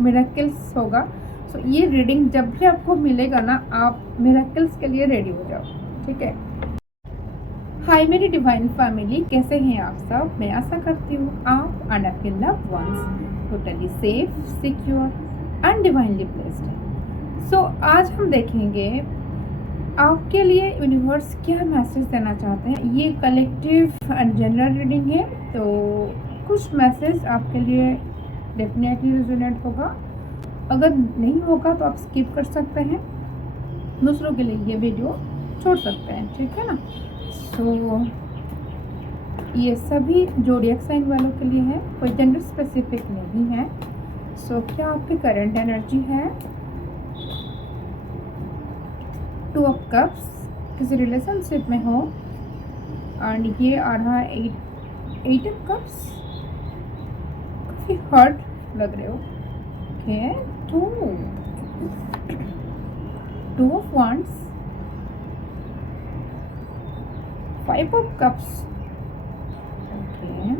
Miracles होगा। सो ये reading जब भी आपको मिलेगा ना, आप मिरेकल्स के लिए रेडी हो जाओ, ठीक है। हाय मेरी डिवाइन फैमिली, कैसे हैं आप सब? मैं आशा करती हूँ आप एंड आपके loved ones totally safe, secure and divinely blessed हैं। सो आज हम देखेंगे आपके लिए यूनिवर्स क्या मैसेज देना चाहते हैं। ये कलेक्टिव एंड जनरल रीडिंग है, तो कुछ मैसेज आपके लिए डेफिनेटली रेजोनेट होगा, अगर नहीं होगा तो आप स्किप कर सकते हैं, दूसरों के लिए ये वीडियो छोड़ सकते हैं, ठीक है ना। सो ये सभी ज़ोडिएक साइन वालों के लिए है, कोई जेंडर स्पेसिफिक नहीं है। सो क्या आपकी करंट एनर्जी है? 2 ऑफ कप्स, किसी रिलेशनशिप में हो, एंड ये आ रहा है 8 ऑफ कप्स, काफ़ी हर्ट लग रहे हो। Okay, 2 of wands, 5 of cups. Okay,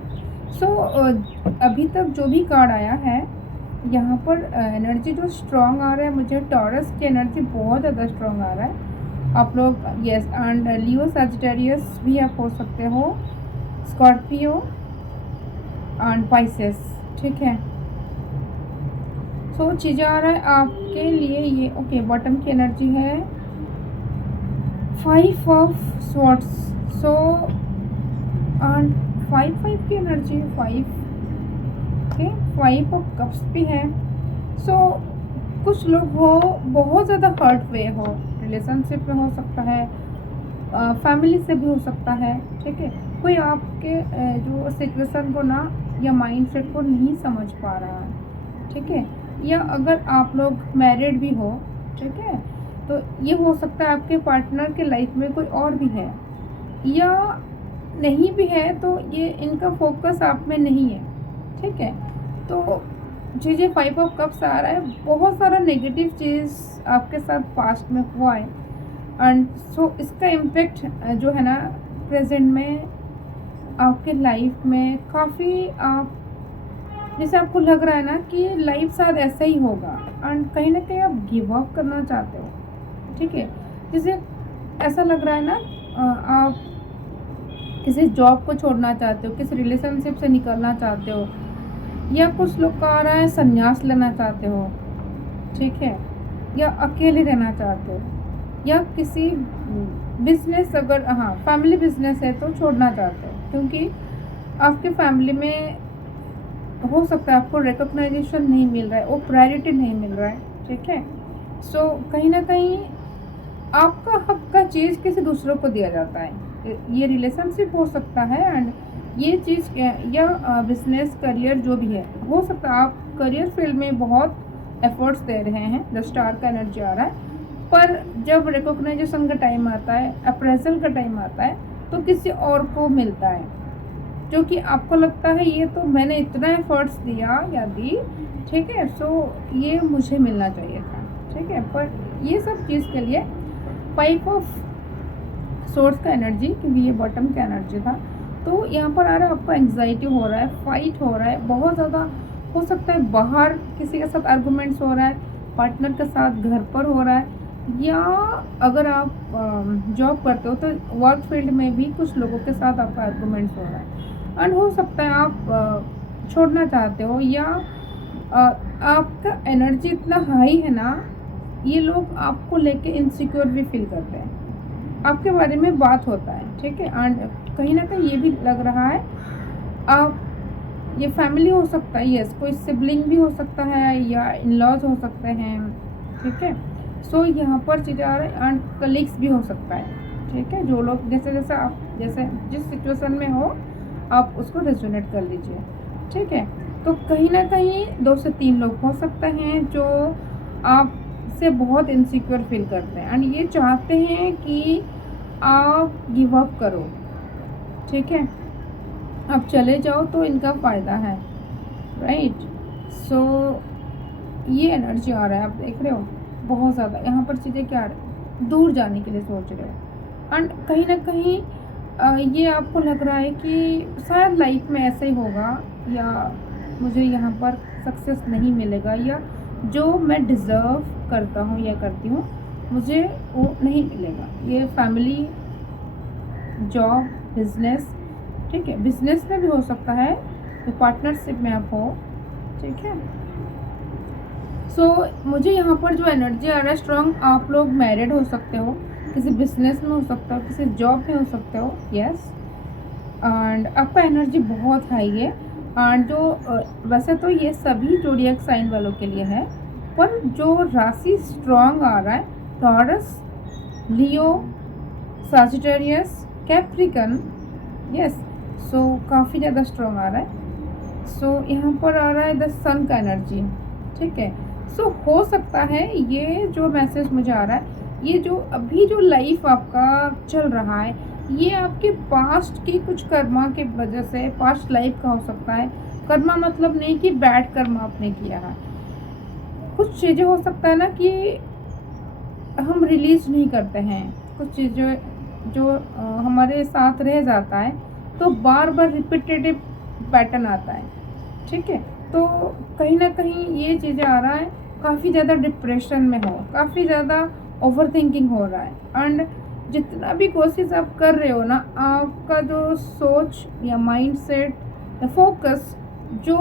so अभी तक जो भी कार्ड आया है यहाँ पर एनर्जी जो स्ट्रॉन्ग आ रहा है, मुझे टॉरस की एनर्जी बहुत ज़्यादा स्ट्रॉन्ग आ रहा है। आप लोग यस एंड लियो सजिटेरियस भी आप हो सकते हो, स्कॉर्पियो एंड पाइसेस, ठीक है। सो चीज़ें आ रहा है आपके लिए ये। ओके, बॉटम की एनर्जी है 5 ऑफ स्वॉर्ड्स, सो एंड 5 की एनर्जी 5, ओके, 5 ऑफ कप्स भी है। सो कुछ लोग हो बहुत ज़्यादा हर्ट हुए हो, रिलेशनशिप में हो सकता है, फैमिली से भी हो सकता है, ठीक है। कोई आपके जो सिचुएशन को ना या माइंडसेट को नहीं समझ पा रहा है, ठीक है। या अगर आप लोग मैरिड भी हो, ठीक है, तो ये हो सकता है आपके पार्टनर के लाइफ में कोई और भी है, या नहीं भी है तो ये इनका फोकस आप में नहीं है, ठीक है। तो चीज़ें 5 ऑफ कप्स आ रहा है, बहुत सारा नेगेटिव चीज़ आपके साथ पास्ट में हुआ है, एंड सो इसका इम्पेक्ट जो है ना प्रेजेंट में आपके लाइफ में काफ़ी, आप जैसे आपको लग रहा है ना कि लाइफ साथ ऐसा ही होगा, एंड कहीं ना कहीं आप गिव अप करना चाहते हो, ठीक है। जैसे ऐसा लग रहा है ना आप किसी जॉब को छोड़ना चाहते हो, किसी रिलेशनशिप से निकलना चाहते हो, या कुछ लोग का आ रहा है संन्यास लेना चाहते हो, ठीक है, या अकेले रहना चाहते हो, या किसी बिजनेस, अगर हाँ फैमिली बिजनेस है तो छोड़ना चाहते हो, क्योंकि आपके फैमिली में हो सकता है आपको रिकॉग्नाइजेशन नहीं मिल रहा है, वो प्रायोरिटी नहीं मिल रहा है, ठीक है। सो कहीं ना कहीं आपका हक का चीज़ किसी दूसरों को दिया जाता है, ये रिलेशनशिप हो सकता है, एंड ये चीज़ या बिजनेस करियर जो भी है, हो सकता है आप करियर फील्ड में बहुत एफर्ट्स दे रहे हैं, द स्टार का एनर्जी आ रहा है, पर जब रिकॉग्नाइजेशन का टाइम आता है, अप्रेजल का टाइम आता है, तो किसी और को मिलता है, जो कि आपको लगता है ये तो मैंने इतना एफर्ट्स दिया या दी, ठीक है, सो ये मुझे मिलना चाहिए था, ठीक है। पर ये सब चीज़ के लिए 5 ऑफ सोर्स का एनर्जी, क्योंकि ये बॉटम का एनर्जी था, तो यहाँ पर आ रहा है आपको एंग्जाइटी हो रहा है, फाइट हो रहा है, बहुत ज़्यादा हो सकता है बाहर किसी के साथ आर्गूमेंट्स हो रहा है, पार्टनर के साथ घर पर हो रहा है, या अगर आप जॉब करते हो तो वर्क फील्ड में भी कुछ लोगों के साथ आपका आर्गूमेंट्स हो रहा है, एंड हो सकता है आप छोड़ना चाहते हो, या आपका एनर्जी इतना हाई है ना, ये लोग आपको लेके इनसिक्योर भी फील करते हैं, आपके बारे में बात होता है, ठीक है। एंड कहीं ना कहीं ये भी लग रहा है आप, ये फैमिली हो सकता है, यस, कोई सिबलिंग भी हो सकता है, या इन लॉज हो सकते हैं, ठीक है। सो यहाँ पर चीज़ें आ रही है, एंड कलीग्स भी हो सकता है, ठीक है। जो लोग जैसे जैसे आप जैसे जिस सिचुएशन में हो आप उसको रेजोनेट कर लीजिए, ठीक है। तो कहीं ना कहीं 2 से 3 लोग हो सकते हैं जो आपसे बहुत इनसिक्योर फील करते हैं, एंड ये चाहते हैं कि आप गिव अप करो, ठीक है, आप चले जाओ तो इनका फ़ायदा है, राइट। सो ये एनर्जी आ रहा है, आप देख रहे हो बहुत ज़्यादा यहाँ पर चीज़ें क्या आ रही है, दूर जाने के लिए सोच रहे हो, एंड कहीं ना कहीं ये आपको लग रहा है कि शायद लाइफ में ऐसा ही होगा, या मुझे यहाँ पर सक्सेस नहीं मिलेगा, या जो मैं डिज़र्व करता हूँ या करती हूँ मुझे वो नहीं मिलेगा। ये फैमिली, जॉब, बिजनेस, ठीक है, बिजनेस में भी हो सकता है, तो पार्टनरशिप में आप हो, ठीक है। सो मुझे यहाँ पर जो एनर्जी आ रहा है स्ट्रॉन्ग, आप लोग मैरिड हो सकते हो, किसी बिजनेस में हो सकते हो, किसी जॉब में हो सकते हो, यस। एंड आपका एनर्जी बहुत हाई है। एंड जो वैसे तो ये सभी जोडिएक साइन वालों के लिए है, पर जो राशि स्ट्रॉन्ग आ रहा है टॉरस, लियो, सजिटेरियस, कैप्रिकन, यस। सो काफ़ी ज़्यादा स्ट्रॉन्ग आ रहा है। सो यहाँ पर आ रहा है द सन का एनर्जी, ठीक है। सो हो सकता है ये जो मैसेज मुझे आ रहा है, ये जो अभी जो लाइफ आपका चल रहा है, ये आपके पास्ट की कुछ कर्मा के वजह से, पास्ट लाइफ का हो सकता है। कर्मा मतलब नहीं कि बैड कर्मा आपने किया है, कुछ चीज़ें हो सकता है ना कि हम रिलीज नहीं करते हैं, कुछ चीज़ें जो हमारे साथ रह जाता है, तो बार बार रिपीटेटिव पैटर्न आता है, ठीक है। तो कहीं ना कहीं ये चीज़ें आ रहा है, काफ़ी ज़्यादा डिप्रेशन में हो, काफ़ी ज़्यादा ओवर थिंकिंग हो रहा है। एंड जितना भी कोशिश आप कर रहे हो ना, आपका जो सोच या माइंड सेट या फोकस जो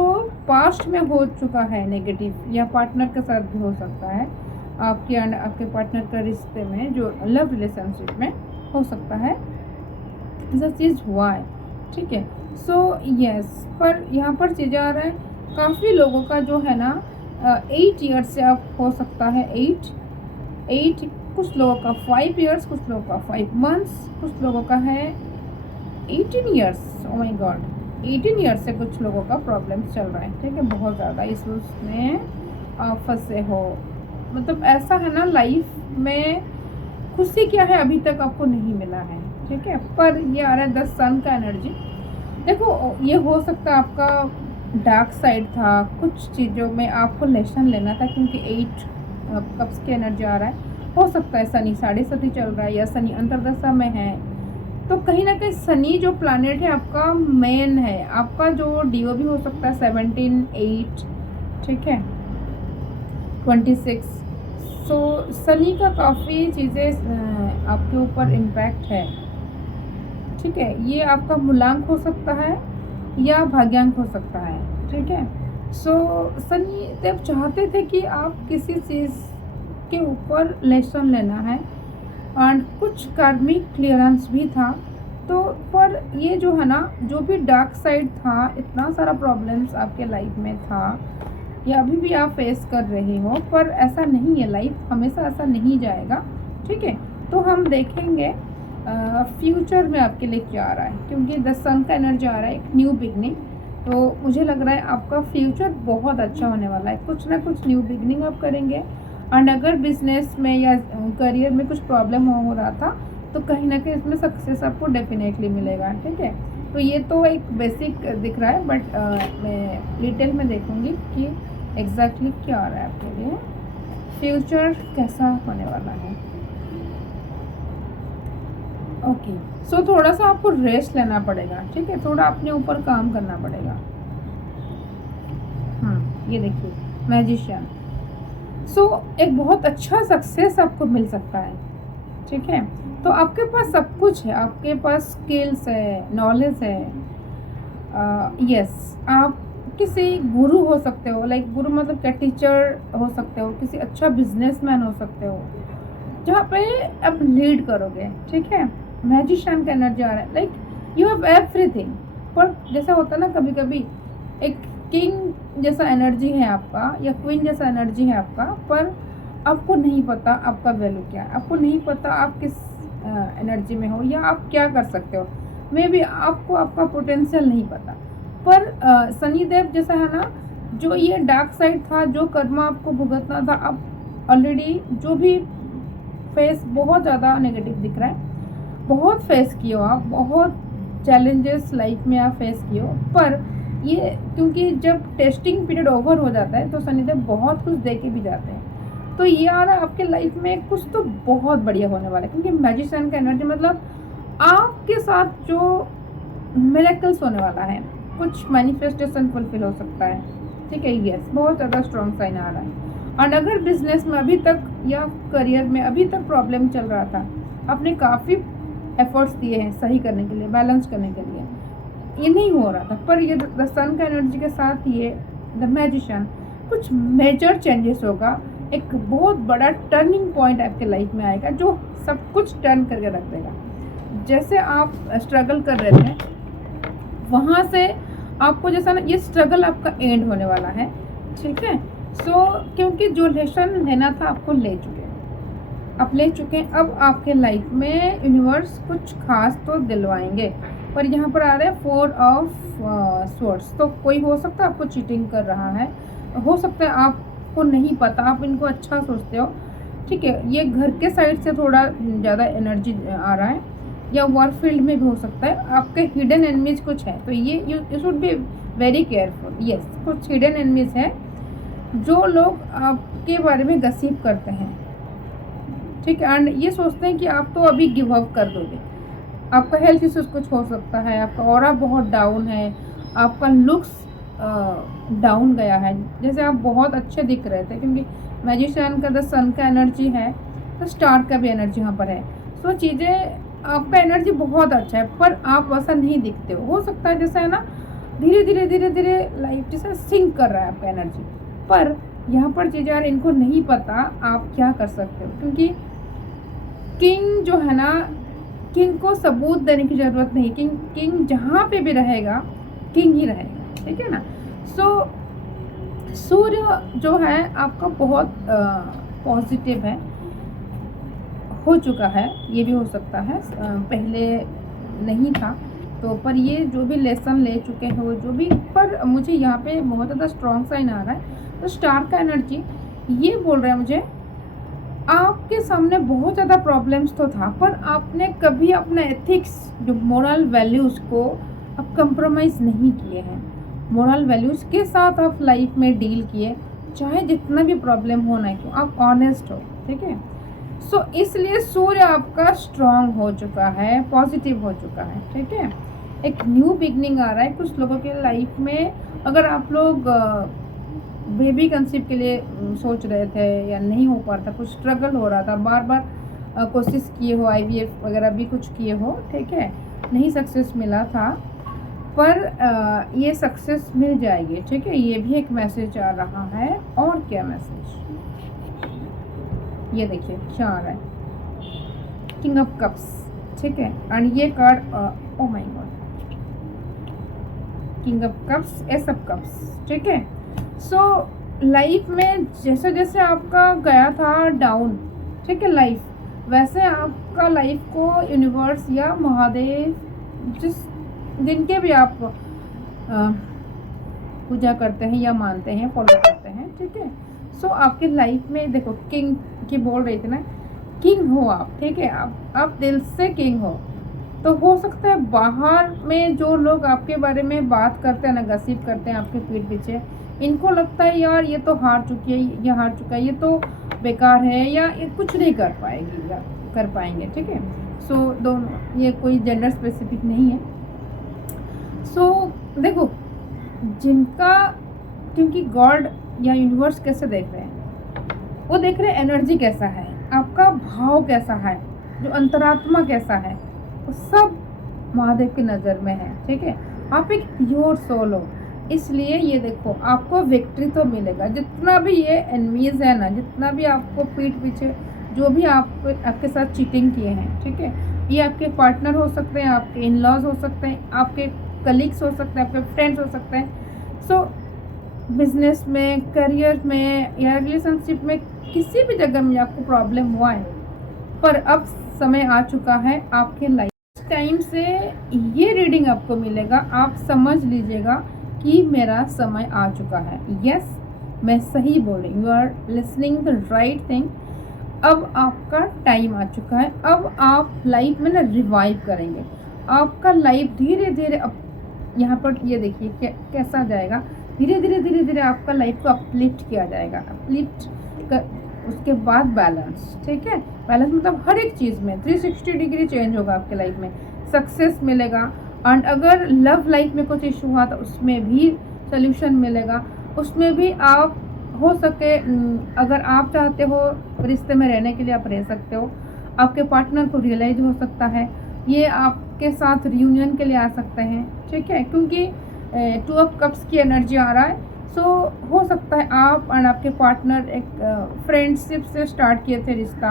पास्ट में हो चुका है नेगेटिव, या पार्टनर के साथ भी हो सकता है, आपके एंड आपके पार्टनर का रिश्ते में, जो लव रिलेशनशिप में हो सकता है, ऐसा चीज़ हुआ है, ठीक है। सो यस, पर यहाँ पर चीज़ें आ रहा है, काफ़ी लोगों का जो है ना 8 ईयर्स से आप हो सकता है, 8, कुछ लोगों का 5 ईयर्स, कुछ लोगों का 5 मंथ्स, कुछ लोगों का है 18 years. Oh my God, 18 years से कुछ लोगों का प्रॉब्लम चल रहा है, ठीक है। बहुत ज़्यादा इशूज़ में आप फंसे हो, मतलब ऐसा है ना, लाइफ में खुशी क्या है अभी तक आपको नहीं मिला है, ठीक है। पर ये आ रहा है 10 सन का एनर्जी। देखो, ये हो सकता है आपका डार्क साइड था, कुछ चीज़ों में आपको लेसन लेना था, क्योंकि 8 कप्स की एनर्जी आ रहा है। हो सकता है शनि 7.5 चल रहा है, या शनि अंतरदशा में है, तो कहीं ना कहीं शनि जो प्लैनेट है आपका मेन है, आपका जो डीओ भी हो सकता है 17, 8, ठीक है, 26। सो शनि का काफ़ी चीज़ें आपके ऊपर इम्पैक्ट है, ठीक है। ये आपका मूलांक हो सकता है या भाग्यांक हो सकता है, ठीक है। सो शनि देव चाहते थे कि आप किसी चीज़ के ऊपर लेसन लेना है, एंड कुछ कार्मिक क्लियरेंस भी था, तो पर ये जो है ना, जो भी डार्क साइड था, इतना सारा प्रॉब्लम्स आपके लाइफ में था, या अभी भी आप फेस कर रहे हो, पर ऐसा नहीं है, लाइफ हमेशा ऐसा नहीं जाएगा, ठीक है। तो हम देखेंगे फ्यूचर में आपके लिए क्या आ रहा है, क्योंकि 10 सन का एनर्जी आ रहा है, एक न्यू बिगनिंग। तो मुझे लग रहा है आपका फ्यूचर बहुत अच्छा होने वाला है, कुछ ना कुछ न्यू बिगनिंग आप करेंगे। एंड अगर बिजनेस में या करियर में कुछ प्रॉब्लम हो रहा था, तो कहीं ना कहीं इसमें सक्सेस आपको डेफिनेटली मिलेगा, ठीक है। तो ये तो एक बेसिक दिख रहा है, बट मैं डिटेल में देखूंगी कि एग्जैक्टली क्या आ रहा है आपके लिए, फ्यूचर कैसा होने वाला है। ओके, सो थोड़ा सा आपको रेस्ट लेना पड़ेगा, ठीक है, थोड़ा अपने ऊपर काम करना पड़ेगा। ये देखिए मैजिशियन। सो एक बहुत अच्छा सक्सेस आपको मिल सकता है, ठीक है। तो आपके पास सब कुछ है, आपके पास स्किल्स है, नॉलेज है, यस। आप किसी गुरु हो सकते हो, लाइक गुरु मतलब क्या, टीचर हो सकते हो, किसी अच्छा बिजनेसमैन हो सकते हो, जहाँ पे आप लीड करोगे, ठीक है। मैजिशियन का एनर्जी आ रहा है, लाइक यू हैव एवरीथिंग। पर जैसा होता है ना, कभी कभी एक किंग जैसा एनर्जी है आपका, या क्वीन जैसा एनर्जी है आपका, पर आपको नहीं पता आपका वैल्यू क्या है, आपको नहीं पता आप किस एनर्जी में हो, या आप क्या कर सकते हो, मे बी आपको आपका पोटेंशियल नहीं पता। पर शनिदेव जैसा है ना, जो ये डार्क साइड था, जो कर्मा आपको भुगतना था, आप ऑलरेडी जो भी फेस, बहुत ज़्यादा नेगेटिव दिख रहा है, बहुत फेस किए हो आप, बहुत चैलेंजेस लाइफ में आप फेस किए हो। पर ये क्योंकि जब टेस्टिंग पीरियड ओवर हो जाता है, तो शनिदेव बहुत कुछ दे के भी जाते हैं। तो ये आ रहा है आपके लाइफ में कुछ तो बहुत बढ़िया होने वाला है, क्योंकि मैजिशियन का एनर्जी मतलब आपके साथ जो मिरेकल्स होने वाला है, कुछ मैनिफेस्टेशन फुलफिल हो सकता है, ठीक है। यस, बहुत ज़्यादा स्ट्रॉन्ग साइन आ रहा है। और अगर बिजनेस में अभी तक या करियर में अभी तक प्रॉब्लम चल रहा था, आपने काफ़ी एफर्ट्स दिए हैं सही करने के लिए, बैलेंस करने के लिए, ये नहीं हो रहा था, पर ये द सन का एनर्जी के साथ ये द मैजिशियन, कुछ मेजर चेंजेस होगा। एक बहुत बड़ा टर्निंग पॉइंट आपके लाइफ में आएगा जो सब कुछ टर्न करके रख देगा। जैसे आप स्ट्रगल कर रहे थे, वहाँ से आपको जैसा ना, ये स्ट्रगल आपका एंड होने वाला है, ठीक है। सो क्योंकि जो लेसन लेना था आपको ले चुके हैं, आप ले चुके हैं। अब आपके लाइफ में यूनिवर्स कुछ खास तो दिलवाएंगे। पर यहाँ पर आ रहे हैं 4 ऑफ स्वॉर्ड्स। तो कोई हो सकता है आपको चीटिंग कर रहा है, हो सकता है आपको नहीं पता, आप इनको अच्छा सोचते हो, ठीक है। ये घर के साइड से थोड़ा ज़्यादा एनर्जी आ रहा है, या वर्क फील्ड में भी हो सकता है। आपके हिडन एनिमीज कुछ है, तो ये you should be very careful. Yes, कुछ हिडन एनिमीज है जो लोग आपके बारे में गसीप करते हैं, ठीक है। एंड ये सोचते हैं कि आप तो अभी गिव अप कर दोगे। आपका हेल्थ इश्यूज कुछ हो सकता है, आपका ऑरा बहुत डाउन है, आपका लुक्स डाउन गया है। जैसे आप बहुत अच्छे दिख रहे थे, क्योंकि मैजिशियन का द सन का एनर्जी है, तो स्टार का भी एनर्जी यहाँ पर है। सो चीज़ें, आपका एनर्जी बहुत अच्छा है, पर आप वैसा नहीं दिखते हो सकता है जैसा है ना, धीरे धीरे धीरे धीरे लाइफ जैसे सिंक कर रहा है आपका एनर्जी। पर यहाँ पर चीज़ें यार, इनको नहीं पता आप क्या कर सकते हो, क्योंकि किंग जो है ना, किंग को सबूत देने की ज़रूरत नहीं। किंग जहाँ पे भी रहेगा, किंग ही रहेगा, ठीक है ना। सो सूर्य जो है आपका बहुत पॉजिटिव है, हो चुका है, ये भी हो सकता है पहले नहीं था तो, पर ये जो भी लेसन ले चुके हैं वो जो भी, पर मुझे यहाँ पे बहुत ज़्यादा स्ट्रॉन्ग साइन आ रहा है। तो स्टार का एनर्जी ये बोल रहा है मुझे, आपके सामने बहुत ज़्यादा प्रॉब्लम्स तो था, पर आपने कभी अपना एथिक्स, जो मोरल वैल्यूज़ को आप कंप्रोमाइज़ नहीं किए हैं। मोरल वैल्यूज़ के साथ आप लाइफ में डील किए, चाहे जितना भी प्रॉब्लम हो ना क्यों, आप ऑनेस्ट हो, ठीक है। सो इसलिए सूर्य आपका स्ट्रॉन्ग हो चुका है, पॉजिटिव हो चुका है, ठीक है। एक न्यू बिगनिंग आ रहा है कुछ लोगों के लाइफ में। अगर आप लोग बेबी कंसीव के लिए सोच रहे थे या नहीं हो पा रहा था, कुछ स्ट्रगल हो रहा था, बार बार कोशिश किए हो, IVF वगैरह भी कुछ किए हो, ठीक है, नहीं सक्सेस मिला था, पर ये सक्सेस मिल जाएगी, ठीक है। ये भी एक मैसेज आ रहा है। और क्या मैसेज, ये देखिए क्या आ रहा है, किंग ऑफ कप्स, ठीक है। एंड ये card, oh my God, king of cups, S of cups, ठीक है। सो लाइफ में जैसे जैसे आपका गया था डाउन, ठीक है, लाइफ, वैसे आपका लाइफ को यूनिवर्स या महादेव, जिस जिनके भी आप पूजा करते हैं या मानते हैं, फॉलो करते हैं, ठीक है। सो आपके लाइफ में देखो, किंग की बोल रही थी ना, किंग हो आप, ठीक है, आप दिल से किंग हो। तो हो सकता है बाहर में जो लोग आपके बारे में बात करते हैं ना, गसिप करते हैं आपके पीठ पीछे, इनको लगता है यार ये तो हार चुकी है, ये हार चुका है, ये तो बेकार है, या ये कुछ नहीं कर पाएगी या कर पाएंगे, ठीक है। सो दोनों, ये कोई जेंडर स्पेसिफिक नहीं है। सो देखो, जिनका, क्योंकि गॉड या यूनिवर्स कैसे देख रहे हैं, वो देख रहे हैं एनर्जी कैसा है, आपका भाव कैसा है, जो अंतरात्मा कैसा है, वो सब महादेव की नज़र में है, ठीक है। आप एक प्योर सोल हो, इसलिए ये देखो आपको विक्ट्री तो मिलेगा। जितना भी ये एनमीज है ना, जितना भी आपको पीठ पीछे जो भी आपके साथ चीटिंग किए हैं, ठीक है, ये आपके पार्टनर हो सकते हैं, आपके इन लॉज हो सकते हैं, आपके कलीग्स हो सकते हैं, आपके फ्रेंड्स हो सकते हैं। सो बिजनेस में, करियर में या रिलेशनशिप में, किसी भी जगह में आपको प्रॉब्लम हुआ है, पर अब समय आ चुका है आपके लाइफ टाइम से ये रीडिंग आपको मिलेगा। आप समझ लीजिएगा कि मेरा समय आ चुका है। यस, मैं सही बोल रही हूँ, you are listening the right thing. अब आपका टाइम आ चुका है। अब आप लाइफ में ना रिवाइव करेंगे। आपका लाइफ धीरे धीरे, अब यहाँ पर ये देखिए कैसा जाएगा, धीरे धीरे धीरे धीरे आपका लाइफ को अपलिफ्ट किया जाएगा। अपलिफ्ट कर, उसके बाद बैलेंस, ठीक है। बैलेंस मतलब हर एक चीज़ में 360 डिग्री चेंज होगा आपके लाइफ में। सक्सेस मिलेगा, एंड अगर लव लाइफ में कुछ इशू हुआ तो उसमें भी सोल्यूशन मिलेगा। उसमें भी आप हो सके अगर आप चाहते हो रिश्ते में रहने के लिए आप रह सकते हो। आपके पार्टनर को रियलाइज हो सकता है, ये आपके साथ रियूनियन के लिए आ सकते हैं, ठीक है, क्योंकि 2 ऑफ कप्स की एनर्जी आ रहा है। सो हो सकता है आप एंड आपके पार्टनर एक फ्रेंडशिप से स्टार्ट किए थे रिश्ता,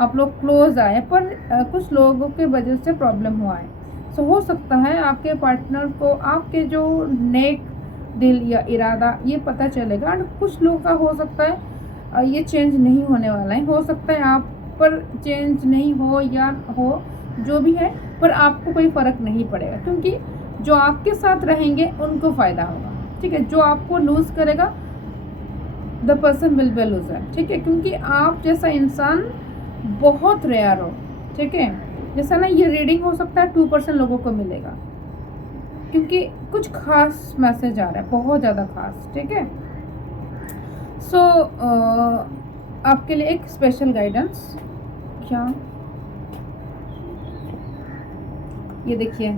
आप लोग क्लोज आए, पर कुछ लोगों के वजह से प्रॉब्लम हुआ है। सो हो सकता है आपके पार्टनर को आपके जो नेक दिल या इरादा ये पता चलेगा। एंड कुछ लोगों का हो सकता है ये चेंज नहीं होने वाला है, हो सकता है आप पर चेंज नहीं हो या हो, जो भी है, पर आपको कोई फ़र्क नहीं पड़ेगा, क्योंकि जो आपके साथ रहेंगे उनको फ़ायदा होगा, ठीक है। जो आपको लूज़ करेगा the person will be loser, ठीक है, क्योंकि आप जैसा इंसान बहुत रेयर हो, ठीक है। जैसा ना ये रीडिंग हो सकता है 2% लोगों को मिलेगा, क्योंकि कुछ खास मैसेज आ रहा है, बहुत ज़्यादा खास, ठीक है। सो आपके लिए एक स्पेशल गाइडेंस, क्या ये देखिए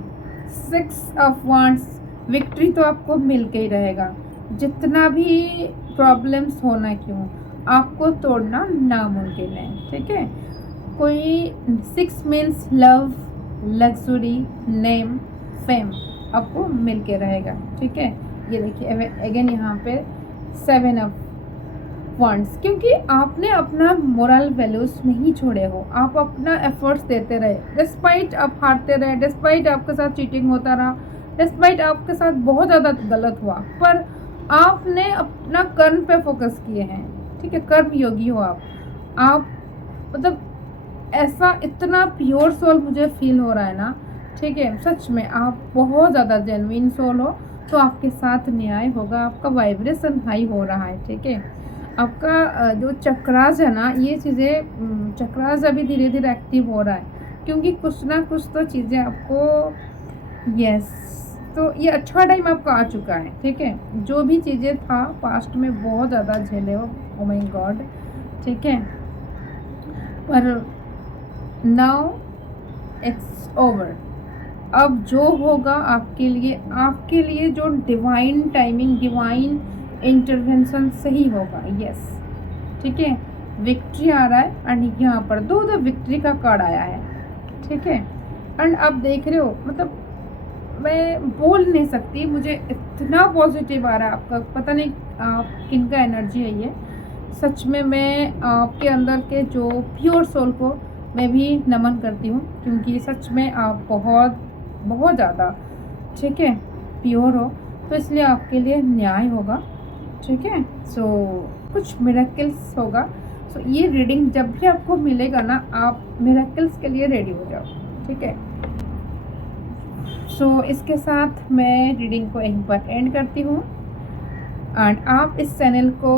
6 ऑफ वांड्स, विक्ट्री तो आपको मिल के ही रहेगा। जितना भी प्रॉब्लम्स होना क्यों, आपको तोड़ना नामुमकिन है, ठीक है। कोई 6 means love, luxury, name, fame आपको मिल के रहेगा, ठीक है। ये देखिए अगेन यहाँ पे 7 ऑफ वांड्स, क्योंकि आपने अपना मोरल वैल्यूज नहीं छोड़े हो, आप अपना एफर्ट्स देते रहे, डिस्पाइट आप हारते रहे, डिस्पाइट आपके साथ चीटिंग होता रहा, डिस्पाइट आपके साथ बहुत ज़्यादा गलत हुआ, पर आपने अपना कर्म पे फोकस किए हैं, ठीक है। कर्म योगी हो आप मतलब ऐसा इतना प्योर सोल मुझे फील हो रहा है ना, ठीक है, सच में आप बहुत ज़्यादा जेन्युइन सोल हो। तो आपके साथ न्याय होगा, आपका वाइब्रेशन हाई हो रहा है, ठीक है। आपका जो चक्रास है ना, ये चीज़ें चक्रास अभी धीरे धीरे एक्टिव हो रहा है, क्योंकि कुछ ना कुछ तो चीज़ें आपको तो ये अच्छा टाइम आपका आ चुका है, ठीक है। जो भी चीज़ें था पास्ट में बहुत ज़्यादा झेले हो, ओ माय गॉड, ठीक है, पर नाउ इट्स ओवर। अब जो होगा आपके लिए जो डिवाइन टाइमिंग, डिवाइन इंटरवेंशन से ही होगा, यस, ठीक है। विक्ट्री आ रहा है एंड यहाँ पर 2 विक्ट्री का कार्ड आया है, ठीक है। एंड आप देख रहे हो, मतलब मैं बोल नहीं सकती, मुझे इतना पॉजिटिव आ रहा है आपका, पता नहीं आप किनका एनर्जी है ये। सच में मैं आपके अंदर के जो प्योर सोल को मैं भी नमन करती हूँ, क्योंकि सच में आप बहुत बहुत ज़्यादा, ठीक है, प्योर हो, तो इसलिए आपके लिए न्याय होगा, ठीक है। सो कुछ मिरेकल्स होगा। सो ये रीडिंग जब भी आपको मिलेगा ना, आप मिरेकल्स के लिए रेडी हो जाओ, ठीक है। सो इसके साथ मैं रीडिंग को यहीं पर एंड करती हूँ। एंड आप इस चैनल को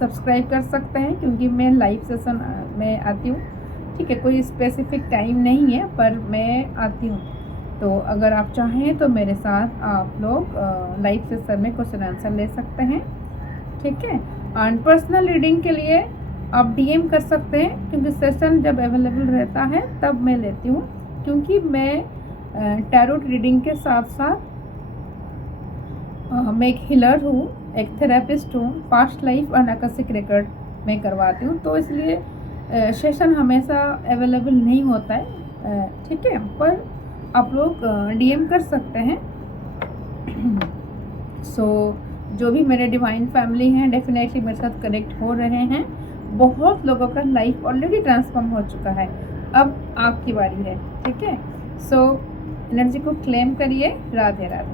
सब्सक्राइब कर सकते हैं, क्योंकि मैं लाइव सेशन में आती हूँ, ठीक है। कोई स्पेसिफिक टाइम नहीं है, पर मैं आती हूँ, तो अगर आप चाहें तो मेरे साथ आप लोग लाइव सेशन में क्वेश्चन आंसर ले सकते हैं, ठीक है। एंड पर्सनल रीडिंग के लिए आप डीएम कर सकते हैं, क्योंकि सेशन जब अवेलेबल रहता है तब मैं लेती हूँ, क्योंकि मैं टैरोट रीडिंग के साथ साथ मैं एक हीलर हूँ, एक थेरेपिस्ट हूँ, past life and Akashic record मैं करवाती हूँ, तो इसलिए सेशन हमेशा अवेलेबल नहीं होता है, ठीक है, पर आप लोग डीएम कर सकते हैं। सो जो भी मेरे डिवाइन फैमिली हैं डेफिनेटली मेरे साथ कनेक्ट हो रहे हैं, बहुत लोगों का लाइफ ऑलरेडी ट्रांसफॉर्म हो चुका है, अब आपकी बारी है, ठीक है। सो एनर्जी को क्लेम करिए। राधे राधे।